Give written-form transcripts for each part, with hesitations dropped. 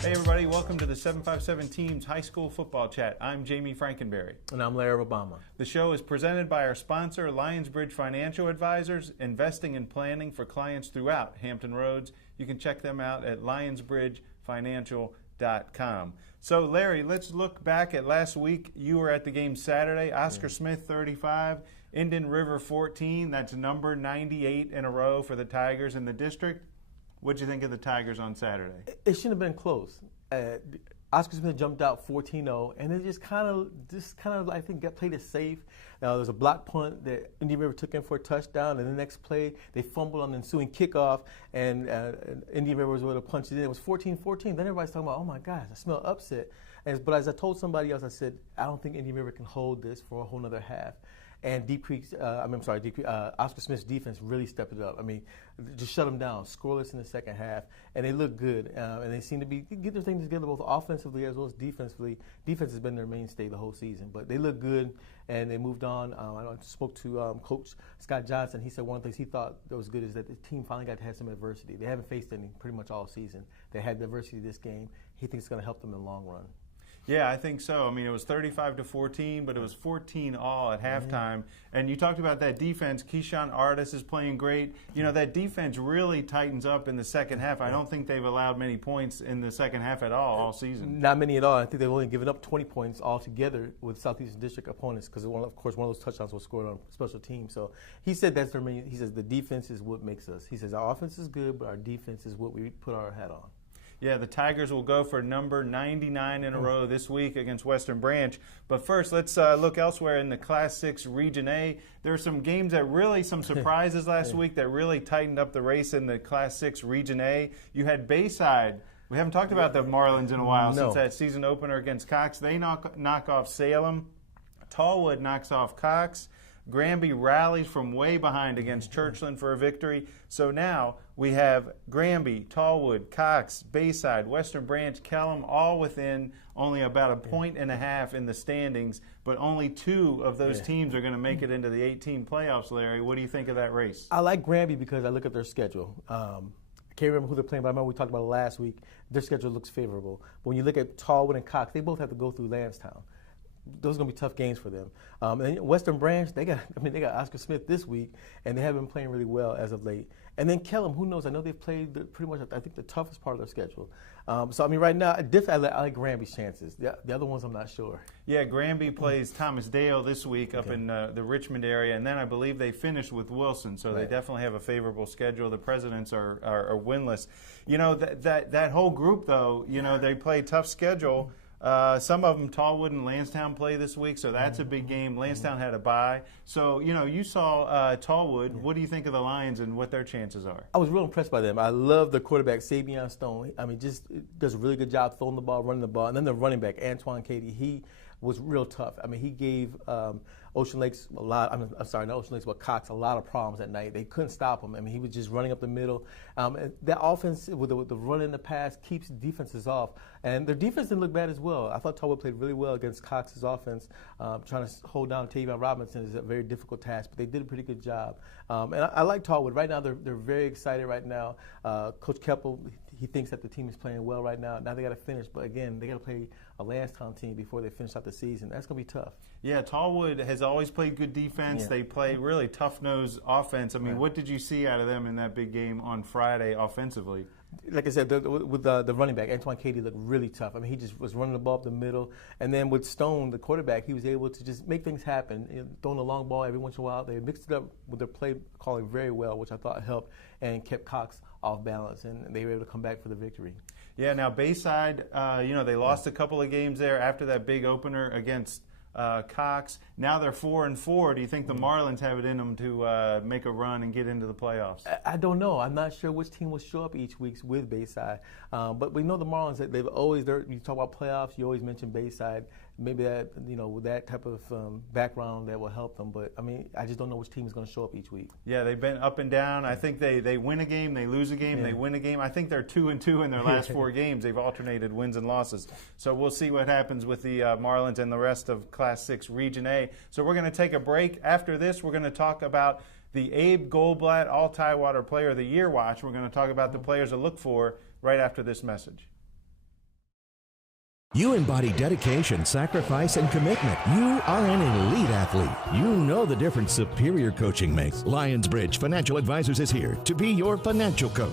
Hey everybody, welcome to the 757 Teams High School Football Chat. I'm Jami Frankenberry. And I'm Larry Rubama. The show is presented by our sponsor, Lionsbridge Financial Advisors, investing and planning for clients throughout Hampton Roads. You can check them out at lionsbridgefinancial.com. So Larry, let's look back at last week. You were at the game Saturday. Oscar Smith 35, Indian River 14. That's number 98 in a row for the Tigers in the district. What did you think of the Tigers on Saturday? It shouldn't have been close. Oscar Smith jumped out 14-0, and it just kind of, I think, played it safe. There was a block punt that Indian River took in for a touchdown, and the next play they fumbled on the ensuing kickoff, and Indian River was able to punch it in. It was 14-14. Then everybody's talking about, oh my gosh, I smell upset. But as I told somebody else, I said, I don't think Indian River can hold this for a whole nother half. And Oscar Smith's defense really stepped it up. I mean, just shut them down, scoreless in the second half, and they look good. And they seem to be get their things together both offensively as well as defensively. Defense has been their mainstay the whole season, but they look good and they moved on. I spoke to Coach Scott Johnson. He said one of the things he thought that was good is that the team finally got to have some adversity. They haven't faced any pretty much all season. They had the adversity this game. He thinks it's going to help them in the long run. Yeah, I think so. I mean, it was 35-14, but it was 14-all at halftime. And you talked about that defense. Keyshawn Artis is playing great. You know, that defense really tightens up in the second half. I don't think they've allowed many points in the second half at all season. Not many at all. I think they've only given up 20 points altogether with Southeastern District opponents because, of course, one of those touchdowns was scored on special teams. So he said that's their main. He says the defense is what makes us. He says our offense is good, but our defense is what we put our hat on. Yeah, the Tigers will go for number 99 in a row this week against Western Branch. But first, let's look elsewhere in the Class 6 Region A. There are some games that really, some surprises last week that really tightened up the race in the Class 6 Region A. You had Bayside. We haven't talked about the Marlins in a while since that season opener against Cox. They knock off Salem. Tallwood knocks off Cox. Granby rallies from way behind against Churchland for a victory. So now we have Granby, Tallwood, Cox, Bayside, Western Branch, Kellam, all within only about a point and a half in the standings, but only two of those teams are going to make it into the 18 playoffs, Larry. What do you think of that race? I like Granby because I look at their schedule. I can't remember who they're playing, but I remember we talked about it last week. Their schedule looks favorable. But when you look at Tallwood and Cox, they both have to go through Lansdowne. Those are going to be tough games for them. And Western Branch, they got Oscar Smith this week, and they have been playing really well as of late. And then Kellam, who knows? I know they've played pretty much, I think, the toughest part of their schedule. So, I mean, right now, I like Granby's chances. The other ones, I'm not sure. Yeah, Granby plays Thomas Dale this week up in the Richmond area, and then I believe they finished with Wilson, so they definitely have a favorable schedule. The Presidents are winless. You know, that whole group, though, you know, they play a tough schedule. Some of them, Tallwood and Lansdowne, play this week, so that's a big game. Lansdowne had a bye. So, you know, you saw Tallwood. What do you think of the Lions and what their chances are? I was real impressed by them. I love the quarterback, Sabian Stone. I mean, just does a really good job throwing the ball, running the ball. And then the running back, Antoine Cady, he was real tough. I mean, he gave Ocean Lakes Cox a lot of problems at night. They couldn't stop him. I mean, he was just running up the middle. That offense with the run in the pass keeps defenses off. And their defense didn't look bad as well. I thought Tallwood played really well against Cox's offense. Trying to hold down Tavion Robinson is a very difficult task, but they did a pretty good job. And I like Tallwood. Right now, they're very excited right now. Coach Keppel, he thinks that the team is playing well right now. Now they got to finish, but again, they got to play a Lansdowne team before they finish out the season. That's going to be tough. Yeah, Tallwood has always played good defense. They play really tough-nosed offense. I mean, what did you see out of them in that big game on Friday offensively? Like I said, with the running back, Antoine Cady looked really tough. I mean, he just was running the ball up the middle. And then with Stone, the quarterback, he was able to just make things happen, throwing a long ball every once in a while. They mixed it up with their play calling very well, which I thought helped and kept Cox off balance, and they were able to come back for the victory. Yeah, now Bayside, you know, they lost a couple of games there after that big opener against Cox. Now they're 4-4. Do you think the Marlins have it in them to make a run and get into the playoffs? I don't know. I'm not sure which team will show up each week with Bayside. But we know the Marlins, they've always, you talk about playoffs, you always mention Bayside. Maybe that, you know, with that type of background, that will help them. But, I mean, I just don't know which team is going to show up each week. Yeah, they've been up and down. I think they win a game, they lose a game, they win a game. I think they're 2-2 in their last 4 games. They've alternated wins and losses. So we'll see what happens with the Marlins and the rest of Class 6 Region A. So we're going to take a break. After this, we're going to talk about the Abe Goldblatt All-Tidewater Player of the Year Watch. We're going to talk about the players to look for right after this message. You embody dedication, sacrifice, and commitment. You are an elite athlete. You know the difference superior coaching makes. Lionsbridge Financial Advisors is here to be your financial coach.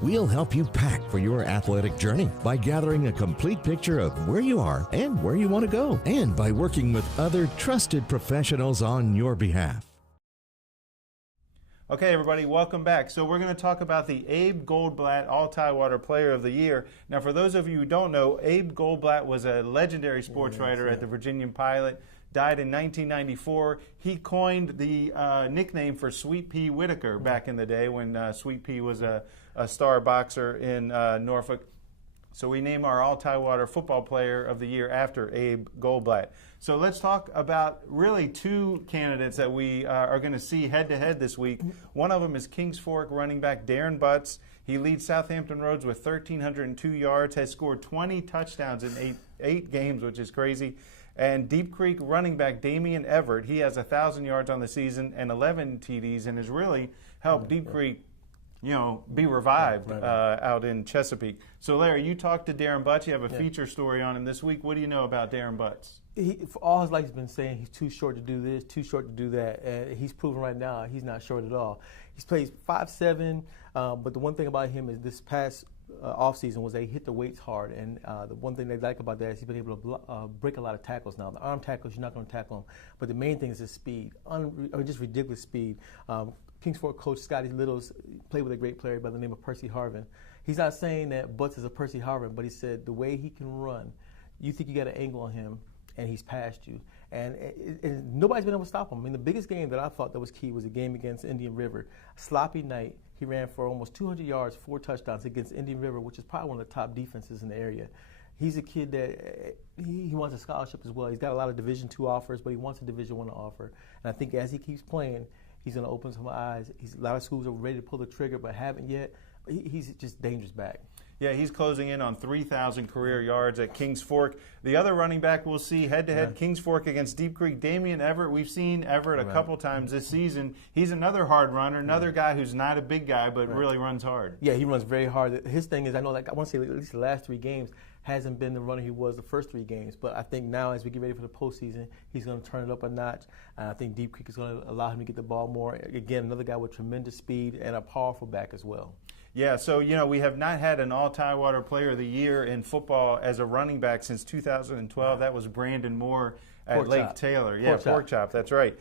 We'll help you pack for your athletic journey by gathering a complete picture of where you are and where you want to go, and by working with other trusted professionals on your behalf. Okay, everybody, welcome back. So we're going to talk about the Abe Goldblatt All-Tidewater Player of the Year. Now, for those of you who don't know, Abe Goldblatt was a legendary sports writer at the Virginian-Pilot, died in 1994. He coined the nickname for Sweet Pea Whitaker back in the day when Sweet Pea was a star boxer in Norfolk. So we name our All-Tidewater Football Player of the Year after Abe Goldblatt. So let's talk about really two candidates that we are going to see head-to-head this week. One of them is Kings Fork running back Darren Butts. He leads Southampton Roads with 1,302 yards, has scored 20 touchdowns in eight games, which is crazy. And Deep Creek running back Damian Everett, he has 1,000 yards on the season and 11 TDs and has really helped Deep Creek be revived out in Chesapeake. So, Larry, you talked to Darren Butts. You have a feature story on him this week. What do you know about Darren Butts? For all his life, he's been saying he's too short to do this, too short to do that. And he's proven right now he's not short at all. He's played 5'7", but the one thing about him is this past offseason was that he hit the weights hard. And the one thing they like about that is he's been able to break a lot of tackles now. The arm tackles, you're not going to tackle him. But the main thing is his speed, just ridiculous speed. Kings Fork coach Scotty Littles played with a great player by the name of Percy Harvin. He's not saying that Butts is a Percy Harvin, but he said the way he can run, you think you got an angle on him, and he's past you. And nobody's been able to stop him. I mean, the biggest game that I thought that was key was a game against Indian River. Sloppy night. He ran for almost 200 yards, 4 touchdowns against Indian River, which is probably one of the top defenses in the area. He's a kid that he wants a scholarship as well. He's got a lot of Division II offers, but he wants a Division I offer. And I think as he keeps playing, he's going to open some eyes. A lot of schools are ready to pull the trigger, but haven't yet. He's just dangerous back. Yeah, he's closing in on 3,000 career yards at Kings Fork. The other running back we'll see head-to-head, Kings Fork against Deep Creek, Damian Everett. We've seen Everett a couple times this season. He's another hard runner, another guy who's not a big guy but really runs hard. Yeah, he runs very hard. His thing is, I want to say at least the last 3 games, hasn't been the runner he was the first 3 games. But I think now as we get ready for the postseason, he's going to turn it up a notch. And I think Deep Creek is going to allow him to get the ball more. Again, another guy with tremendous speed and a powerful back as well. Yeah, so, we have not had an All-Tidewater Player of the Year in football as a running back since 2012. That was Brandon Moore at Lake Taylor. Yeah, Pork Chop, that's right.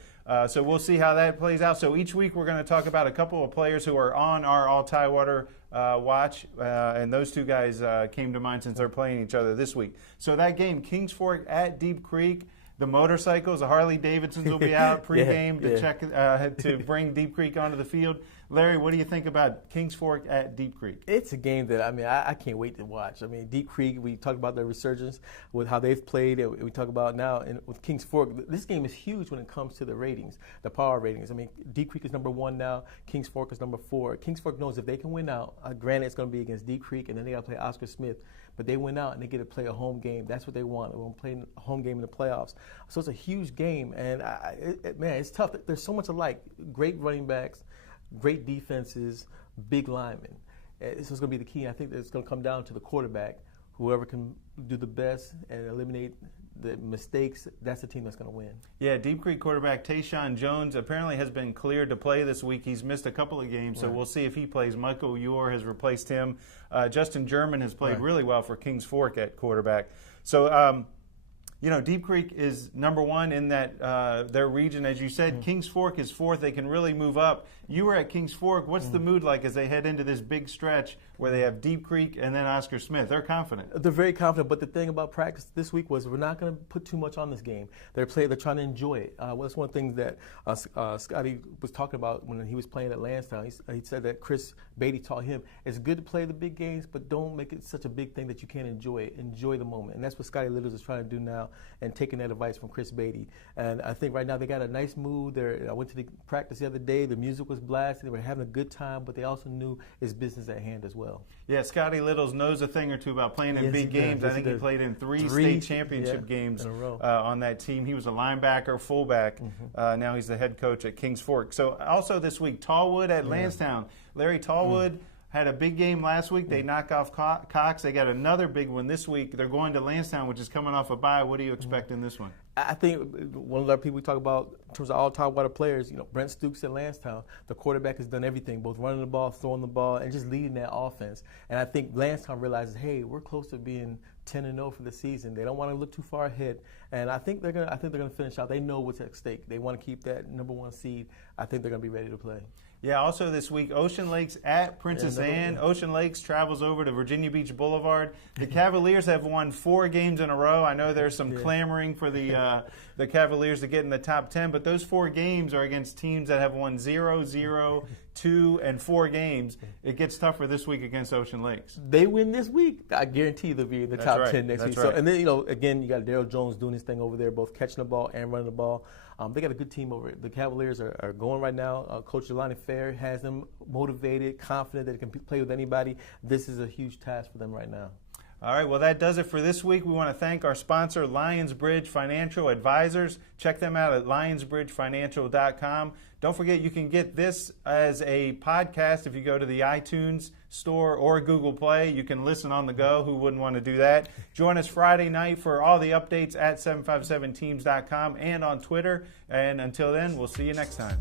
So we'll see how that plays out. So each week we're going to talk about a couple of players who are on our All-Tidewater watch, and those two guys came to mind since they're playing each other this week. So that game, Kings Fork at Deep Creek, the motorcycles, the Harley Davidsons will be out pregame to check to bring Deep Creek onto the field. Larry, what do you think about Kings Fork at Deep Creek? It's a game that, I can't wait to watch. Deep Creek, we talk about their resurgence with how they've played. We talk about now with Kings Fork. This game is huge when it comes to the ratings, the power ratings. Deep Creek is number 1 now. Kings Fork is number 4. Kings Fork knows if they can win out, granted it's going to be against Deep Creek, and then they got to play Oscar Smith. But they went out and they get to play a home game. That's what they want. They want to play a home game in the playoffs. So it's a huge game. And, it's tough. There's so much alike. Great running backs, great defenses, big linemen. This is going to be the key. I think that it's going to come down to the quarterback. Whoever can do the best and eliminate the mistakes, that's the team that's going to win. Yeah, Deep Creek quarterback Tayshawn Jones apparently has been cleared to play this week. He's missed a couple of games, so we'll see if he plays. Michael Ure has replaced him. Justin German has played really well for Kings Fork at quarterback. So, Deep Creek is number 1 in that their region. As you said, Kings Fork is 4th. They can really move up. You were at Kings Fork. What's the mood like as they head into this big stretch where they have Deep Creek and then Oscar Smith? They're confident. They're very confident, but the thing about practice this week was we're not going to put too much on this game. They're trying to enjoy it. That's one of the things that Scotty was talking about when he was playing at Lansdowne. He said that Chris Beatty taught him, it's good to play the big games, but don't make it such a big thing that you can't enjoy it. Enjoy the moment. And that's what Scotty Littles is trying to do now and taking that advice from Chris Beatty. And I think right now they got a nice mood. I went to the practice the other day. The music was blasted. They were having a good time, but they also knew it's business at hand as well. Yeah, Scotty Littles knows a thing or two about playing in big games. I think he played in 3 state championship games in a row on that team. He was a linebacker, fullback. Now he's the head coach at Kings Fork. So also this week, Tallwood at Lansdowne. Larry, Tallwood had a big game last week. They knocked off Cox. They got another big one this week. They're going to Lansdowne, which is coming off a bye. What do you expect in this one? I think one of the people we talk about in terms of all Tidewater players, Brent Stukes at Lansdowne, the quarterback has done everything, both running the ball, throwing the ball, and just leading that offense. And I think Lansdowne realizes, hey, we're close to being 10-0 for the season. They don't want to look too far ahead, and I think they're gonna finish out. They know what's at stake. They want to keep that number 1 seed. I think they're gonna be ready to play. Yeah, also this week, Ocean Lakes at Princess Anne. Ocean Lakes travels over to Virginia Beach Boulevard. The Cavaliers have won 4 games in a row. I know there's some clamoring for the Cavaliers to get in the top 10, but those 4 games are against teams that have won 0, 0, 2, and 4 games. It gets tougher this week against Ocean Lakes. They win this week, I guarantee they'll be in the top 10 next week. Right. So, and then, again, you got Daryl Jones doing his thing over there, both catching the ball and running the ball. They got a good team over it. The Cavaliers are going right now. Coach Jelani Fair has them motivated, confident that they can play with anybody. This is a huge task for them right now. All right, well, that does it for this week. We want to thank our sponsor, LionsBridge Financial Advisors. Check them out at lionsbridgefinancial.com. Don't forget, you can get this as a podcast if you go to the iTunes store or Google Play. You can listen on the go. Who wouldn't want to do that? Join us Friday night for all the updates at 757teams.com and on Twitter. And until then, we'll see you next time.